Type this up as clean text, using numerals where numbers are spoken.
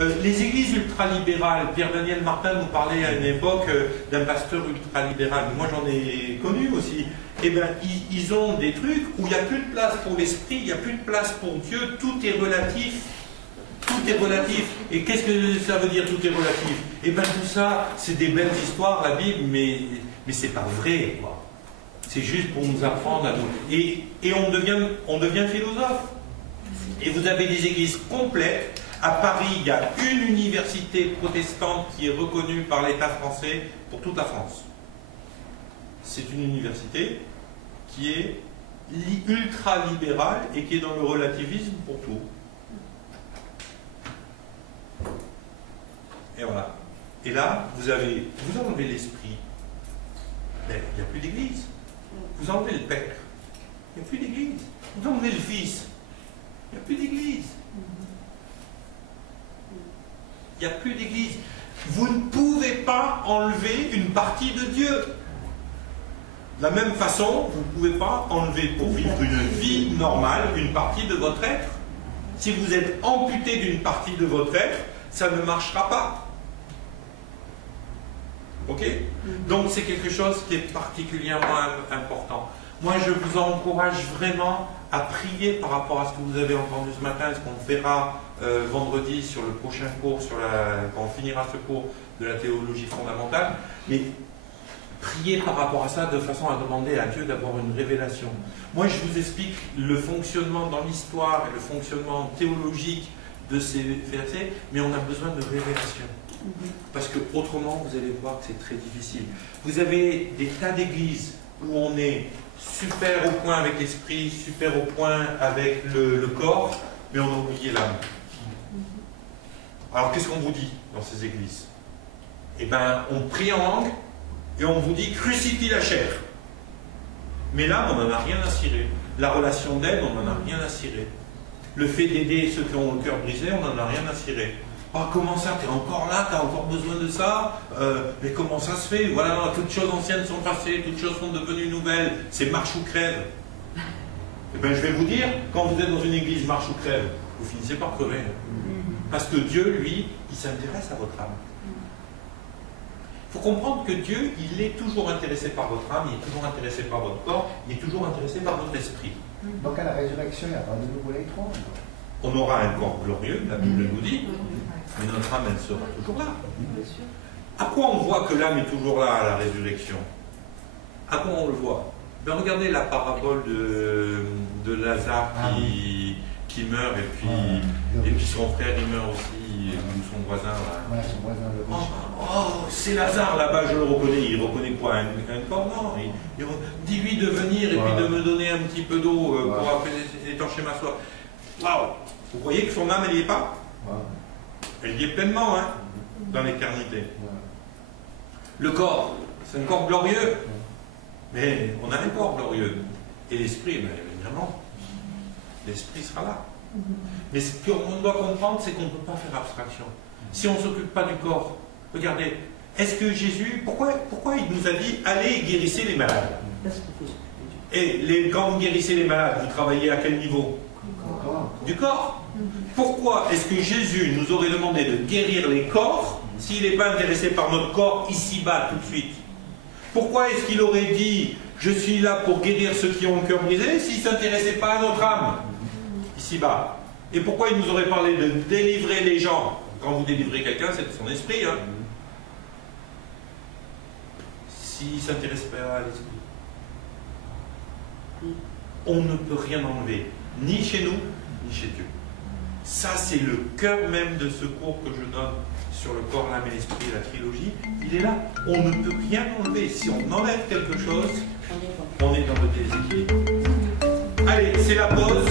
Les églises ultralibérales, Pierre-Daniel Martin nous parlait à une époque d'un pasteur ultralibéral, moi j'en ai connu aussi. Eh bien, ils ont des trucs où il n'y a plus de place pour l'esprit, il n'y a plus de place pour Dieu, tout est relatif. Tout est relatif. Et qu'est-ce que ça veut dire tout est relatif? Eh bien tout ça, c'est des belles histoires, la Bible, mais c'est pas vrai, quoi. C'est juste pour nous apprendre à nous. Et on devient philosophe. Et vous avez des églises complètes. À Paris, il y a une université protestante qui est reconnue par l'État français pour toute la France. C'est une université qui est ultra-libérale et qui est dans le relativisme pour tout. Et voilà. Et là, vous enlevez l'esprit. Mais il n'y a plus d'église. Vous enlevez le Père. Il n'y a plus d'église. Vous enlevez le Fils. Il n'y a plus d'église. Il n'y a plus d'église. Vous ne pouvez pas enlever une partie de Dieu. De la même façon, vous ne pouvez pas enlever pour vivre une vie normale une partie de votre être. Si vous êtes amputé d'une partie de votre être, ça ne marchera pas. Ok? Donc c'est quelque chose qui est particulièrement important. Moi je vous encourage vraiment à prier par rapport à ce que vous avez entendu ce matin, ce qu'on verra vendredi sur le prochain cours, quand on finira ce cours de la théologie fondamentale. Mais priez par rapport à ça de façon à demander à Dieu d'avoir une révélation. Moi je vous explique le fonctionnement dans l'histoire et le fonctionnement théologique de ces versets, mais on a besoin de révélation. Parce que autrement, vous allez voir que c'est très difficile. Vous avez des tas d'églises où on est super au point avec l'esprit, super au point avec le corps, mais on a oublié l'âme. Alors qu'est-ce qu'on vous dit dans ces églises? Eh bien, on prie en langue et on vous dit crucifie la chair. Mais l'âme, on n'en a rien à cirer. La relation d'aide, on n'en a rien à cirer. Le fait d'aider ceux qui ont le cœur brisé, on n'en a rien à cirer. Ah, comment ça, t'es encore là, t'as encore besoin de ça? Mais comment ça se fait? Voilà, toutes choses anciennes sont passées, toutes choses sont devenues nouvelles, c'est marche ou crève. Eh bien, je vais vous dire, quand vous êtes dans une église marche ou crève, vous finissez par crever. Parce que Dieu, lui, il s'intéresse à votre âme. Il faut comprendre que Dieu, il est toujours intéressé par votre âme, il est toujours intéressé par votre corps, il est toujours intéressé par votre esprit. Donc à la résurrection, il n'y a pas de nouveau électron. On aura un corps glorieux, la Bible nous dit, mais notre âme, elle sera toujours là. À quoi on voit que l'âme est toujours là à la résurrection? À quoi on le voit? Ben regardez la parabole de Lazare qui meurt et puis son frère il meurt aussi, ou son voisin là. Ouais, son voisin le riche. Oh, c'est Lazare là-bas, je le reconnais. Il reconnaît quoi? Un corps? Non. Dis-lui de venir et puis de me donner un petit peu d'eau pour étancher ma soif. Waouh! Vous voyez que son âme, elle n'y est pas? Elle y est pleinement, hein, dans l'éternité. Le corps, c'est un corps glorieux. Mais on a un corps glorieux. Et l'esprit, ben, évidemment, l'esprit sera là. Mais ce qu'on doit comprendre, c'est qu'on ne peut pas faire abstraction. Si on ne s'occupe pas du corps, regardez, est-ce que Jésus, pourquoi il nous a dit allez et guérissez les malades? Et quand vous guérissez les malades, vous travaillez à quel niveau? Du corps. Pourquoi est-ce que Jésus nous aurait demandé de guérir les corps s'il n'est pas intéressé par notre corps ici-bas tout de suite? Pourquoi est-ce qu'il aurait dit je suis là pour guérir ceux qui ont le cœur brisé s'il ne s'intéressait pas à notre âme ici-bas? Et pourquoi il nous aurait parlé de délivrer les gens? Quand vous délivrez quelqu'un, c'est de son esprit, hein, s'il ne s'intéresse pas à l'esprit. On ne peut rien enlever, ni chez nous, ni chez Dieu. Ça, c'est le cœur même de ce cours que je donne sur le corps, l'âme et l'esprit et la trilogie. Il est là. On ne peut rien enlever. Si on enlève quelque chose, on est dans le déséquilibre. Allez, c'est la pause.